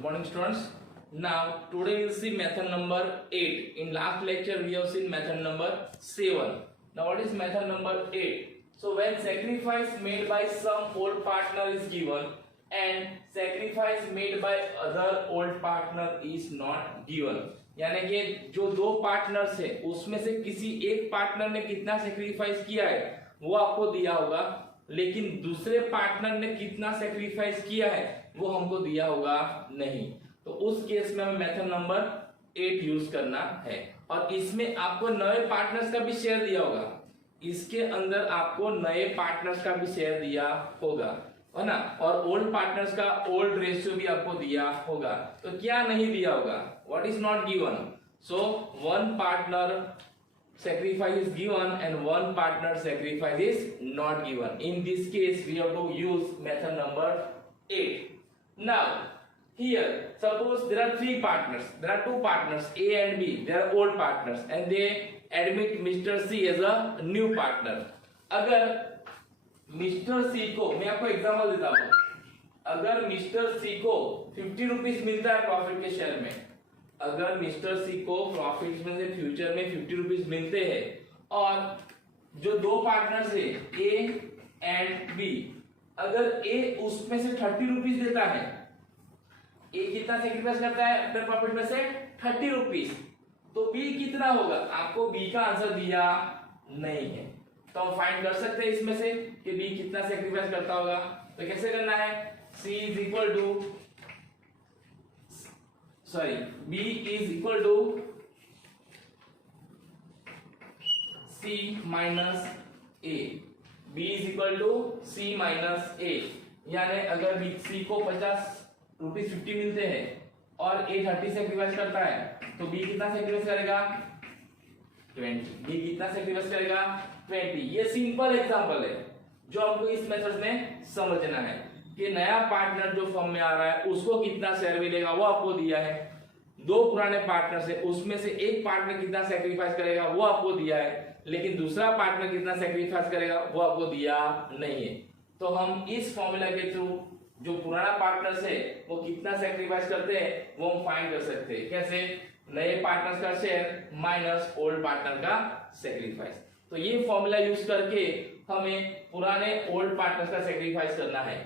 Good morning, students. Now, today we'll see method number 8. In last lecture, we have seen method number 7. Now, what is method number 8? So, when sacrifice made by some old partner is given and sacrifice made by other old partner is not given, यानी कि जो दो partners है उसमें से किसी एक partner ने कितना सेक्रीफाइस किया है वो आपको दिया होगा, लेकिन दूसरे पार्टनर ने कितना सेक्रीफाइस किया है वो हमको दिया होगा नहीं। तो उस केस में हमें मेथड नंबर 8 यूज करना है। और इसमें आपको नए पार्टनर्स का भी शेयर दिया होगा, इसके अंदर आपको नए पार्टनर्स का भी शेयर दिया होगा, है ना। और ओल्ड पार्टनर्स का ओल्ड रेशियो भी आपको दिया होगा। तो क्या नहीं दिया होगा? What is not given? So one partner sacrifice is given and one partner sacrifice is not given. In this case we have to use method number 8. Now here suppose there are three partners, there are two partners A and B, they are old partners and they admit Mr. C as a new partner. अगर Mr. C को, मैं आपको example देता हूँ, अगर Mr. C को 50 rupees मिलता है प्रॉफिट के शेयर में, अगर मिस्टर सी को प्रॉफिट में से फ्यूचर में 50 रुपीज मिलते हैं और जो दो पार्टनर्स है ए एंड बी, अगर ए उसमें से 30 रुपीज देता है, ए कितना सेक्रीफाइस करता है अपने प्रॉफिट में से 30 रुपीज, तो बी कितना होगा? आपको बी का आंसर दिया नहीं है, तो हम फाइंड कर सकते हैं इसमें से कि बी कितना सेक्रीफाइस करता होगा। तो कैसे करना है? C is equal to B is equal to C minus A. B is equal to C minus A. यानी अगर C को 50 रुपीज 50 मिलते हैं और A 30 सेक्रीफाइस करता है, तो B कितना सेक्रीफाइस करेगा? 20. B कितना सेक्रीफाइस करेगा? 20. ये सिंपल एग्जांपल है जो हमको इस मेथड में समझना है कि नया पार्टनर जो फॉर्म में आ रहा है उसको कितना शेयर मिलेगा वो आपको दिया है। दो पुराने पार्टनर से उसमें से एक पार्टनर कितना सेक्रीफाइस करेगा वो आपको दिया है, लेकिन दूसरा पार्टनर कितना सेक्रीफाइस करेगा वो आपको दिया नहीं है। तो हम इस फॉर्मूला के थ्रू जो पुराना पार्टनर है वो कितना सेक्रीफाइस करते हैं वो हम फाइंड कर सकते हैं। कैसे? नए पार्टनर का शेयर माइनस ओल्ड पार्टनर का सेक्रीफाइस। तो ये फॉर्मूला यूज करके हमें पुराने ओल्ड पार्टनर का सेक्रीफाइस करना है।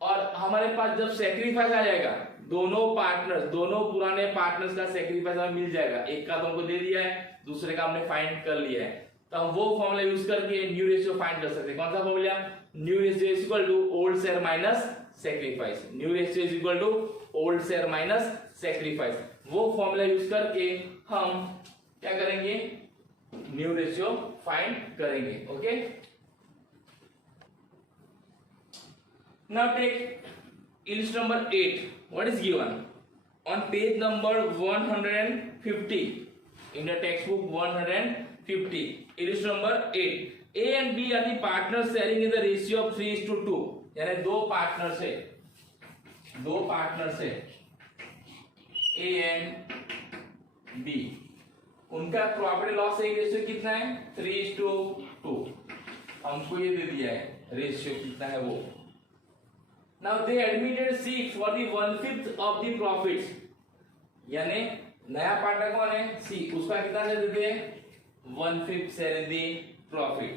और हमारे पास जब सेक्रीफाइस आ जाएगा, दोनों पार्टनर्स, दोनों पुराने पार्टनर्स का सेक्रीफाइस हमें मिल जाएगा। एक का तो हमको दे दिया है, दूसरे का हमने फाइंड कर लिया है, तो हम वो फॉर्मूला यूज करके न्यू रेशियो फाइंड कर सकते हैं। कौन सा formula? New ratio is equal to old share minus sacrifice. New ratio is equal to old share minus sacrifice. वो फॉर्मूला यूज करके हम क्या करेंगे? न्यू रेशियो फाइंड करेंगे। Okay, now take illustration number 8. What is given on page number 150 in the textbook? 150 illustration number 8. A and B are the partners sharing in the ratio of 3:2. यानी दो partners है, दो partners है A and B, उनका profit loss ratio कितना है? 3:2। हमको ये दे दिया है रेशियो कितना है वो। Now they admitted C for the 1/5 of the profits. यानी नया पार्टनर कौन है? C, उसका कितना शेयर देते हैं? 1/5 share in the profit.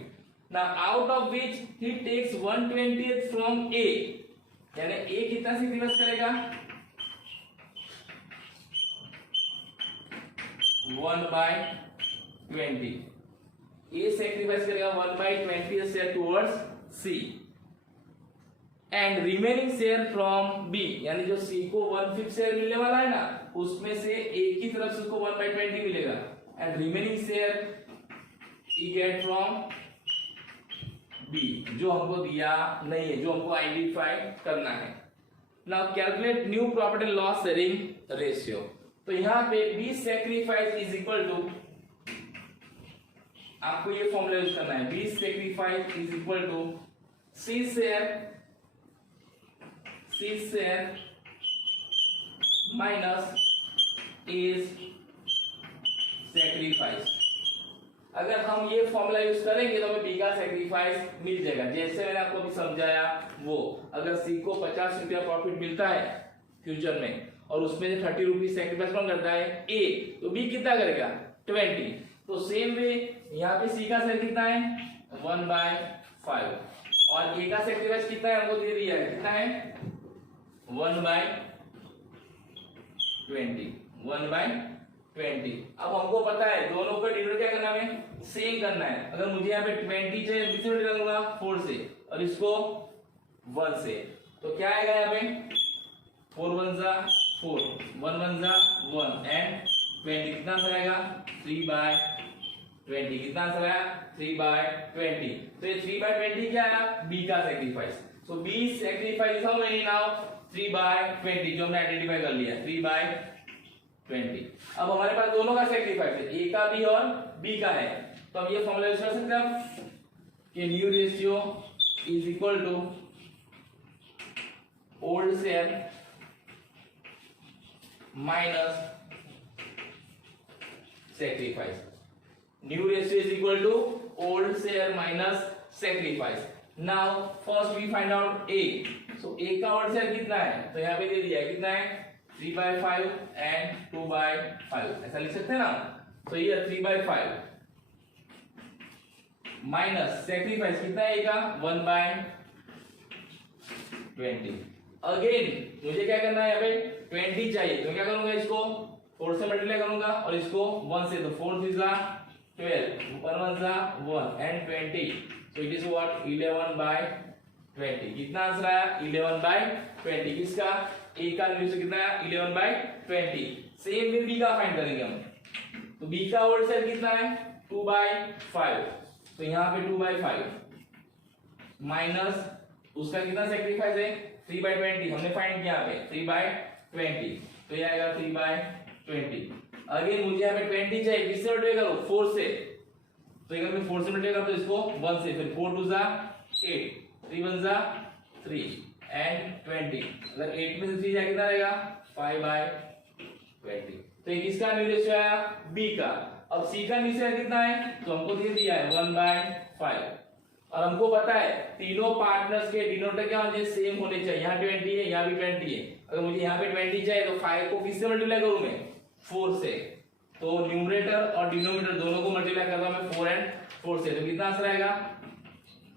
Now out of which he takes 1/20 from A. यानी A कितना सेक्रीफाइस करेगा? 1/20। A सेक्रीफाइस करेगा 1/20 share towards C and remaining share from B, यानी जो सी को 1/5 शेयर मिलने वाला है ना, उसमें से एक ही तरफ से उसको 1/20 मिलेगा एंड रिमेनिंग शेयर ही गेट फ्रॉम बी, जो हमको दिया नहीं है, जो हमको आइडेंटिफाई करना है। Now calculate new profit and loss sharing ratio. तो यहाँ पे B sacrifice is equal to, आपको ये फॉर्मूला यूज करना है, B sacrifice is equal to C share minus is sacrifice. अगर हम ये फॉर्मूला यूज करेंगे तो हमें बी का सेक्रीफाइस मिल जाएगा, जैसे मैंने आपको अभी समझाया वो। अगर सी को 50 रुपया प्रॉफिट मिलता है फ्यूचर में और उसमें से 30 रुपीज सेक्रीफाइस कौन करता है? ए। तो बी कितना करेगा? 20। तो सेम वे यहाँ पे सी का शेयर कितना है? 1/5 और ए का सेक्रीफाइस कितना है हमको दे दिया है, कितना है? 1/20 1/20। अब हमको पता है दोनों का डिवाइड क्या करना है? सेम करना है। अगर मुझे यहाँ पे 20 चाहिए किससे डिवाइड करूंगा? 4 से, और इसको 1 से। तो क्या आएगा यहाँ पे? 4 1 जा 4, 1 1 जा 1 एंड 20 कितना आंसर आएगा? 3/20। कितना आंसर आया? 3/20। तो ये 3/20 क्या आया? बी का sacrifice. So B sacrifice how many now? 3/20 जो हमने आइडेंटिफाई कर लिया 3/20। अब हमारे पास दोनों का सेक्रीफाइस है, ए का भी और बी का है। तो अब ये फॉर्मूला यूज कर सकते हैं हम कि new ratio is equal to old share minus sacrifice. New ratio is equal to old share minus sacrifice. Now first we find out A. So A का ओल्ड शेयर कितना है? तो यहाँ पे दे दिया है, कितना है? 3/5 एंड 2/5, ऐसा लिख सकते हैं ना। तो ये 3/5 माइनस सेक्रीफाइस कितना है ए का? 1/20। अगेन मुझे क्या करना है? यहाँ पे 20 चाहिए, तो क्या करूंगा? इसको 4 से मल्टीप्लाई करूंगा और इसको 1 से, तो 4 3 जा 12, 1 1 जा 1 and 20। So it is what? 11/20। कितना आंसर आया? 11/20। किसका? ए का वैल्यू कितना है? 11/20। सेम वे बी का फाइंड करेंगे हम। तो बी का ओल्ड शेयर कितना है? 2/5। तो यहाँ पे 2/5 माइनस उसका कितना सेक्रीफाइस है? 3/20 हमने फाइंड किया यहाँ पे 3/20। तो ये आएगा 3/20। अगेन मुझे यहाँ पे 20 चाहिए, किससे मल्टीप्लाई करो? 4 से। तो अगर मैं 4 से मल्टीप्लाई करता हूं तो इसको 1 से, फिर 4 2 जा 8, 3 1 जा 3 एंड 20। अगर 8 में से 3 जाए कितना रहेगा? 5/20। तो ये किसका न्यू रेशियो आया? बी का। अब सी का न्यू रेशियो कितना है? तो हमको दे दिया है 1/5 और हमको पता है तीनों पार्टनर्स के डिनोमिनेटर क्या होने चाहिए? सेम होने चाहिए। यहाँ 20 है, यहाँ भी 20 है। अगर मुझे यहाँ पे 20 चाहिए तो 5 को किससे मल्टीप्लाई करूं मैं? 4 से। तो न्यूमरेटर और डिनोमिनेटर दोनों को मल्टीप्लाई करता हूं मैं 4 एंड 4 से। तो कितना आंसर आएगा?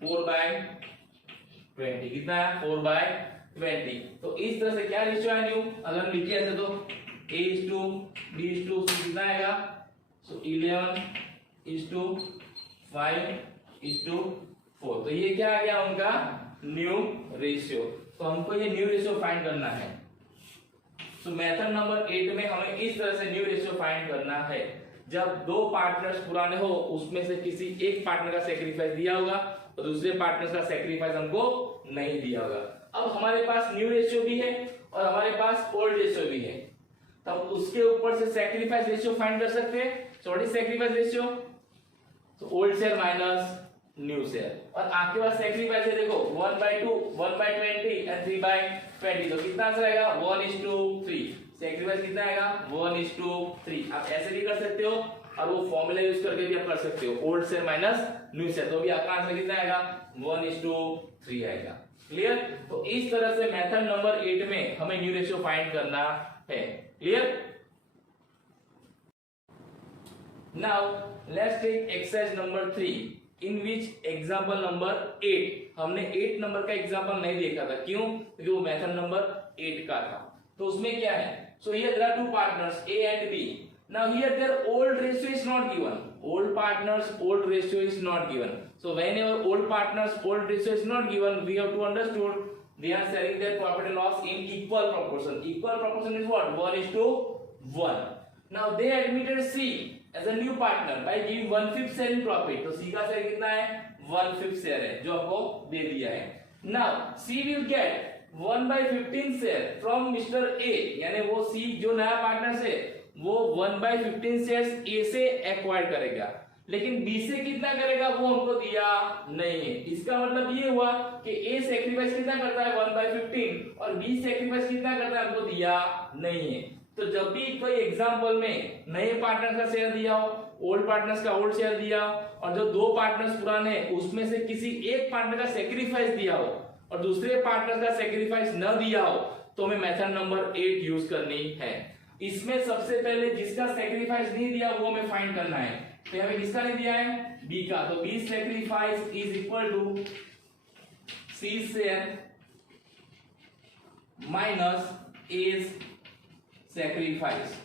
4/20। कितना है? 4/20। तो इस तरह से क्या रेशियो है न्यू? अगर लिखे ऐसे तो A:B:C कितना आएगा? सो 11:5:4। तो ये क्या आ गया उनका न्यू रेशियो। तो हमको ये न्यू रेशियो फाइंड करना है। तो मेथड नंबर 8 में हमें इस तरह से न्यू रेशियो फाइंड करना है। जब दो पार्टनर्स पुराने हो, उसमें से किसी एक पार्टनर का सेक्रीफाइस दिया होगा और दूसरे पार्टनर का सेक्रीफाइस हमको नहीं दिया होगा। अब हमारे पास न्यू रेशियो भी है और हमारे पास ओल्ड रेशियो भी है, तब उसके ऊपर से सेक्रीफाइस रेशियो फाइंड कर सकते हैं। So what is sacrifice ratio? तो old share minus new share. और आपके पास सेक्रीफाइस है, देखो 1/2, 1/20 एंड 3/20। तो कितना आंसर आएगा? 1:3। सेक्रीफाइस कितना आएगा? 1:3। आप ऐसे भी कर सकते हो और वो फॉर्मूला यूज करके भी आप कर सकते हो, old share minus new share. तो भी आपका आंसर कितना आएगा? 1:3 आएगा। क्लियर? तो इस तरह से मेथड नंबर 8 में हमें न्यू रेशियो फाइंड करना है। Clear? Now let's take exercise number 3 in which example number 8। हमने 8 नंबर का एग्जाम्पल नहीं देखा था, क्यों? क्योंकि वो मेथड नंबर 8 का था। तो उसमें क्या है? So here there are two partners A and B. Now here their old ratio is not given. Old partners old ratio is not given. So whenever old partners old ratio is not given, we have to understood they are sharing their profit and loss in equal proportion. Equal proportion is what? 1:1. Now they admitted C as a new partner by giving 1/5 share in profit. तो C का share कितना है? 1/5 share है जो आपको दे दिया है। Now C will get 1/15 share from mister A, यानी वो C जो नया पार्टनर है वो 1/15 शेयर्स A से एक्वायर करेगा, लेकिन B से कितना करेगा वो हमको दिया नहीं है। इसका मतलब ये हुआ कि A सेक्रीफाइस कितना करता है? 1/15 और B सेक्रीफाइस कितना करता है हमको दिया नहीं है। तो जब भी कोई एग्जांपल में नए पार्टनर्स का शेयर दिया हो, ओल्ड पार्टनर्स का ओल्ड शेयर दिया हो और जो दो पार्टनर्स पुराने उसमें से किसी एक पार्टनर का सेक्रीफाइस दिया हो और दूसरे पार्टनर का सेक्रीफाइस न दिया हो, तो हमें मेथड नंबर 8 यूज करनी है। इसमें सबसे पहले जिसका सेक्रीफाइस नहीं दिया वो हमें फाइंड करना है। तो हमें किसका नहीं दिया है, बी का, तो B sacrifice is equal to C share minus A's sacrifice.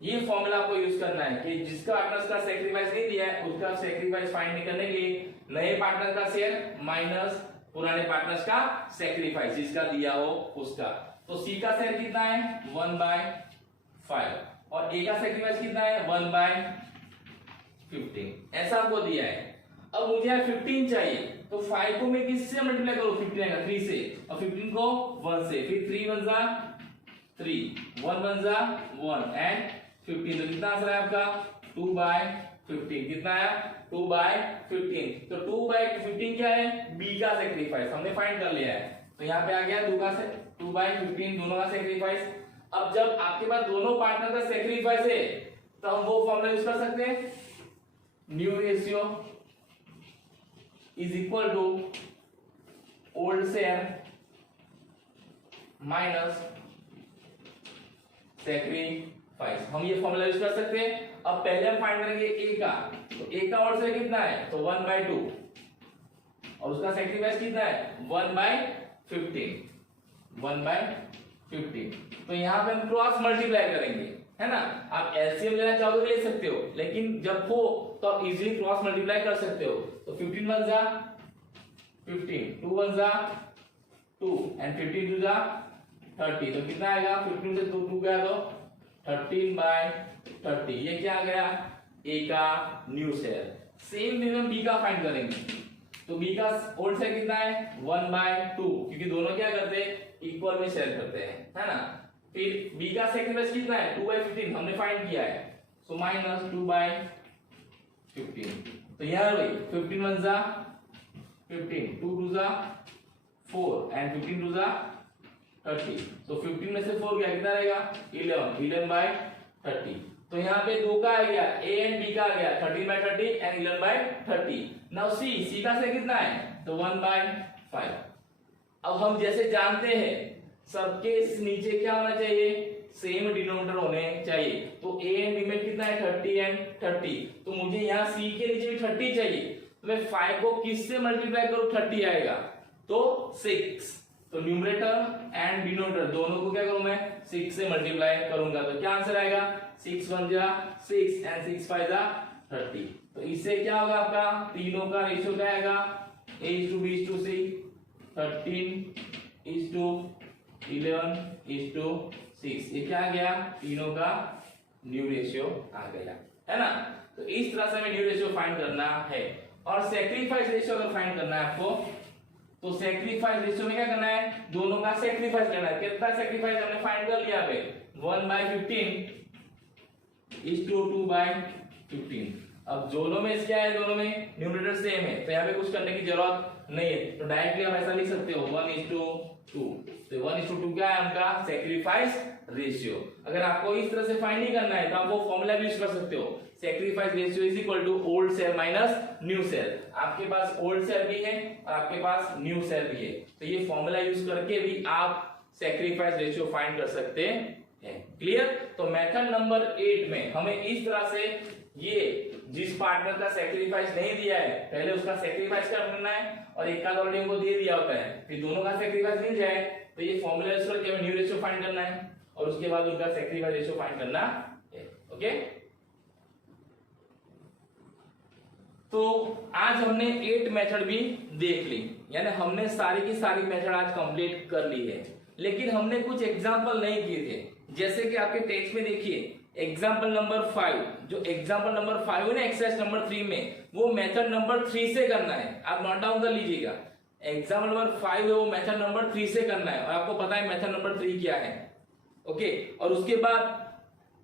ये फॉर्मूला आपको यूज करना है कि जिसका पार्टनर का सेक्रीफाइस नहीं दिया है उसका सेक्रीफाइस फाइंड करने के लिए नए पार्टनर का शेयर माइनस पुराने पार्टनर्स का सेक्रीफाइस जिसका दिया हो उसका। तो सी का शेयर कितना है 1/5 और ए का सेक्रीफाइस कितना है 1/15, ऐसा आपको दिया है। अब मुझे यहाँ 15 चाहिए, तो 5 को मैं किससे मल्टीप्लाई करूं, 15 आएगा 3 से, और 15 को 1 से, फिर 3 1 जा 3, 1 1 जा 1 एंड 15, तो कितना आंसर है आपका 2/15। कितना है 2/15। तो 2/15 क्या है, बी का सेक्रीफाइस हमने फाइंड कर लिया है। तो यहाँ पे आ गया 2/15 दोनों का सेक्रीफाइस। अब जब आपके पास दोनों पार्टनर का सेक्रीफाइस है तो हम वो फॉर्मूला यूज कर सकते हैं, new ratio is equal to old share minus sacrifice. हम ये फॉर्मूला यूज कर सकते हैं। अब पहले हम फाइंड करेंगे ए का, तो ए का ओल्ड शेयर कितना है, तो 1/2 और उसका सेक्रीफाइस कितना है 1/15। तो यहाँ पे हम क्रॉस मल्टीप्लाई करेंगे, है ना। आप एलसीएम लेना चाहोगे ले सकते हो, लेकिन जब हो तो आप इजीली क्रॉस मल्टीप्लाई कर सकते हो। तो 15 1 जा 15, 2 1 जा 2 एंड 15 2 जा 30, तो कितना आएगा 15 से 2 गया तो 13/30। ये क्या आ गया, ए का न्यू शेयर। सेम वे हम बी का फाइंड करेंगे, तो बी का ओल्ड शेयर कितना है 1/2, क्योंकि दोनों क्या करते हैं इक्वल में शेयर करते हैं, है ना। फिर बी का सेक्रीफाइस कितना है 2/15 हमने फाइंड किया है, सो माइनस 2/15। तो यहाँ भाई 15 1 जा 15, 2 2 जा 4 एंड 15 2 जा 30, तो 15 में से 4 गया कितना रहेगा 11/30। तो यहाँ पे 2 का आ गया, ए एंड बी का आ गया 13/30 एंड 11/30। नाउ सी का से कितना है, तो 1/5। अब हम जैसे जानते हैं सबके नीचे क्या होना चाहिए, सेम डिनोमिनेटर होने चाहिए। तो ए एंड बी में कितना है 30 एंड 30, तो मुझे यहाँ सी के नीचे भी 30 चाहिए। तो मैं 5 को किससे मल्टीप्लाई करूं 30 आएगा, तो 6। तो न्यूमरेटर एंड डिनोमिनेटर दोनों को क्या करूं मैं 6 से मल्टीप्लाई करूंगा, तो क्या आंसर आएगा 6 1 जा 6 एंड 6 5 जा 30। तो इससे क्या होगा आपका तीनों का रेशियो क्या आएगा A:B:C 13:11:6। ये क्या आ गया, तीनों का न्यू रेशियो आ गया, है ना। तो इस तरह से हमें न्यू रेशियो फाइंड करना है। और सेक्रीफाइस रेशियो अगर फाइंड करना है आपको, तो सेक्रीफाइस रेशियो में क्या करना है, दोनों का सेक्रीफाइस लेना है। कितना सेक्रीफाइस हमने फाइंड कर लिया पे 1/15:2/15। अब दोनों में क्या है, दोनों में न्यूमरेटर सेम है, तो यहाँ पे कुछ करने की जरूरत नहीं है। तो डायरेक्टली आप ऐसा लिख सकते हो 1:2। तो 1:2 क्या है उनका सेक्रीफाइस रेशियो। अगर आपको इस तरह से फाइंड नहीं करना है तो आप वो फॉर्मूला भी यूज कर सकते हो, sacrifice ratio is equal to old share minus new share. आपके पास ओल्ड शेयर भी है और आपके पास न्यू शेयर भी है, तो ये फॉर्मूला यूज करके भी आप सेक्रीफाइस रेशियो फाइंड कर सकते हैं। क्लियर। तो मेथड नंबर 8 में हमें इस तरह से ये जिस पार्टनर का सेक्रीफाइस नहीं दिया है पहले उसका सेक्रीफाइस करना है, और एक का ऑलरेडी उनको दे दिया होता है, फिर दोनों का सेक्रीफाइस मिल जाए तो ये फॉर्मूला यूज करके हमें न्यू रेशियो फाइंड करना है और उसके बाद उनका सेक्रीफाइस रेशियो फाइंड करना है। ओके। तो आज हमने 8 मेथड भी देख ली, यानी हमने सारी की सारी मेथड आज कंप्लीट कर ली है, लेकिन हमने कुछ एग्जांपल नहीं किए थे। जैसे कि आपके टेक्स्ट में देखिए एग्जाम्पल नंबर 5, जो एग्जाम्पल नंबर 5 है ना एक्सरसाइज नंबर 3 में, वो मेथड नंबर 3 से करना है। आप नोट डाउन कर लीजिएगा, एग्जाम्पल नंबर 5 है वो मेथड नंबर 3 से करना है, और आपको पता है मेथड नंबर 3 क्या है। ओके। और उसके बाद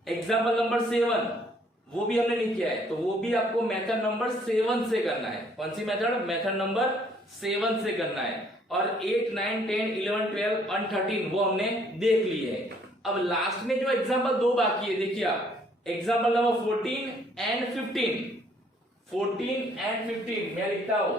एग्जाम्पल नंबर 7 वो भी हमने नहीं किया है, तो वो भी आपको मेथड नंबर 7 से करना है। कौन सी मेथड, मेथड नंबर 7 से करना है। और 8 9 10 11 12 और 13 वो हमने देख लिए है। अब लास्ट में जो एग्जाम्पल 2 बाकी है, देखिए आप एग्जाम्पल नंबर 14 एंड 15 मैं लिखता हूं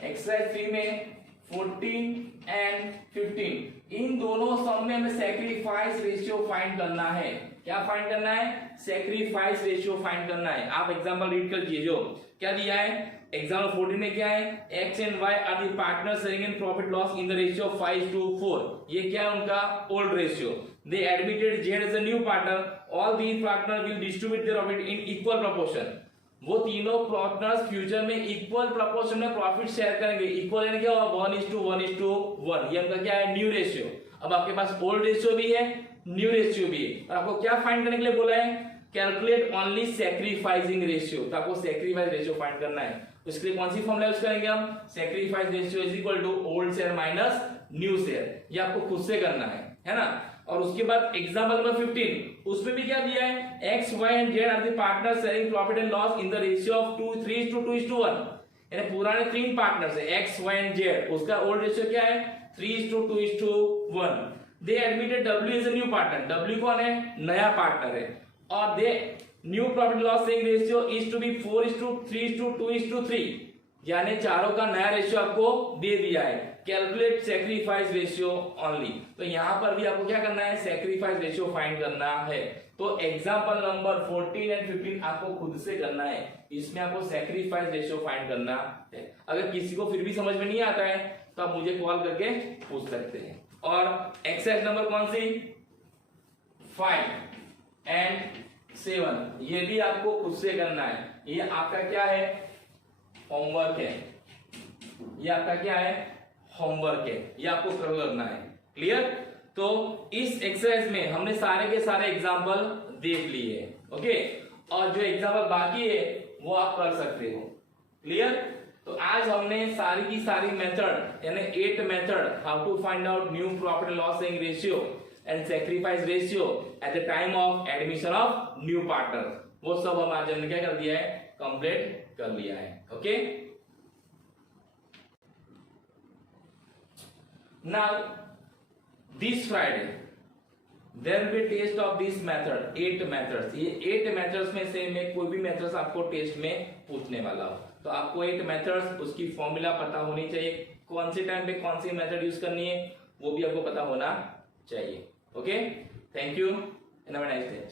एक्सरसाइज 3 में 14 एंड 15 इन दोनों सम में हमें सैक्रिफाइस रेशियो फाइंड करना है। क्या फाइंड करना है? सैक्रिफाइस रेशियो फाइंड करना है। आप एग्जांपल रीड कर लीजिए। जो क्या दिया है एग्जांपल 14 में, क्या है x and y are the partner sharing in profit loss in the ratio 5:4। ये क्या है उनका old ratio. They admitted z as a new partner, all these partner will distribute their profit in equal proportion. वो तीनों partners future में equal proportion में profit share करेंगे। Equal यानी क्या होगा 1:1:1। ये उनका क्या है न्यू रेशियो। अब आपके पास ओल्ड रेशियो भी है, न्यू रेशियो भी है, और आपको क्या फाइंड करने के लिए बोला है? Calculate only sacrificing ratio. तो आपको सैक्रिफाइस रेशियो फाइंड करना है। उसके लिए कौन सी फॉर्मूला यूज करेंगे हम? Sacrifice ratio is equal to old share minus new share. ये आपको खुद से करना है ना। और उसके बाद एग्जांपल नंबर 15 उसमें भी क्या दिया है? x, y and z are the partner sharing profit and loss in the ratio of 3:2:1। यानी पुराने तीन पार्टनर्स है x, y एंड z, उसका ओल्ड रेशियो क्या है? 3:2:1। They admitted w is a new partner. w कौन है? नया पार्टनर है। और the new profit loss sharing ratio is to be 4:3:2:3। यानी चारों का नया रेशियो आपको दे दिया है। Calculate sacrifice ratio only. तो यहां पर भी आपको क्या करना है? सैक्रिफाइस रेशियो फाइंड करना है। तो एग्जांपल नंबर 14 एंड 15 आपको खुद से करना है। इसमें आपको सैक्रिफाइस रेशियो फाइंड करना है। अगर किसी को फिर भी समझ में नहीं आता है तो आप मुझे कॉल करके पूछ सकते हैं। और एक्सरसाइज नंबर कौन सी? 5 एंड 7 ये भी आपको खुद से करना है। ये आपका क्या है? होमवर्क है। ये आपका क्या है? होमवर्क है। ये आपको करना है। क्लियर? तो इस एक्सरसाइज में हमने सारे के सारे एग्जांपल देख लिए हैं। ओके, और जो एग्जांपल बाकी है वो आप कर सकते हो। क्लियर? तो आज हमने सारी की सारी मेथड यानी 8 method how to find out new profit and loss sharing ratio and sacrifice ratio at the time of admission of new partner, वो सब हम आज हमने क्या कर दिया है? कंप्लीट कर लिया है। Okay, now this Friday there will be test of this method 8 methods. ये 8 मेथड्स में से मैं कोई भी मेथड्स आपको टेस्ट में पूछने वाला हूं। तो आपको 8 मेथड्स उसकी फॉर्मूला पता होनी चाहिए, कौन से टाइम पे कौन सी मेथड यूज करनी है वो भी आपको पता होना चाहिए। Okay, thank you and have a nice day.